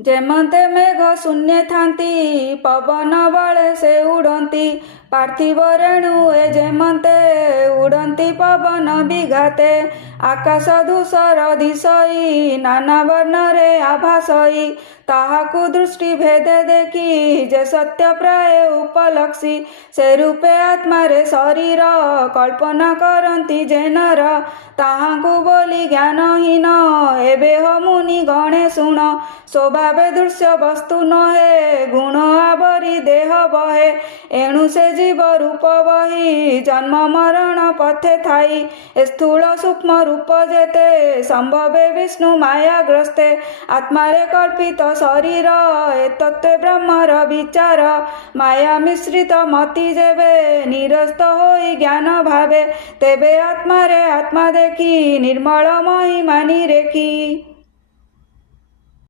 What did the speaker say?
ଯେମନ୍ତେ ମେଘ ଶୂନ୍ୟେ ଥାନ୍ତି ପବନ ବଳେ ସେ ଉଡ଼ନ୍ତି ପାର୍ଥିବ ରେଣୁ ଏ ଯେମନ୍ତେ ଉଡ଼ନ୍ତି ପବନ ବିଘାତେ ଆକାଶ ଧୂସର ଦିଶଇ ନାନା ବର୍ଣ୍ଣରେ ଆଭାସଇ ତାହାକୁ ଦୃଷ୍ଟି ଭେଦେ ଦେଖି ଯେ ସତ୍ୟ ପ୍ରାୟ ଉପଲକ୍ଷୀ ସେ ରୂପେ ଆତ୍ମାରେ ଶରୀର କଳ୍ପନା କରନ୍ତି ଯେ ନର ତାହାଙ୍କୁ ବୋଲି ଜ୍ଞାନହୀନ ଏବେ ହୋ ମୁନି ଗଣେ ଶୁଣ ସ୍ୱଭାବେ ଦୃଶ୍ୟ ବସ୍ତୁ ନହେ ଗୁଣ ଆବରି ଦେହ ବହେ ଏଣୁ ସେ ଜୀବ ରୂପ ବହି ଜନ୍ମ ମରଣ ପଥେ ଥାଇ ସ୍ଥୂଳ ସୂକ୍ଷ୍ମ ରୂପ ଯେତେ ସମ୍ଭବେ ବିଷ୍ଣୁ ମାୟାଗ୍ରସ୍ତେ ଆତ୍ମାରେ କଳ୍ପିତ ଶରୀର ଏ ତତ୍ତ୍ୱେ ବ୍ରହ୍ମର ବିଚାର ମାୟା ମିଶ୍ରିତ ମତି ଯେବେ ନିରସ୍ତ ହୋଇ ଜ୍ଞାନ ଭାବେ ତେବେ ଆତ୍ମାରେ ଆତ୍ମା ଦେଖି ନିର୍ମଳ ମହିମା ନିରେଖି।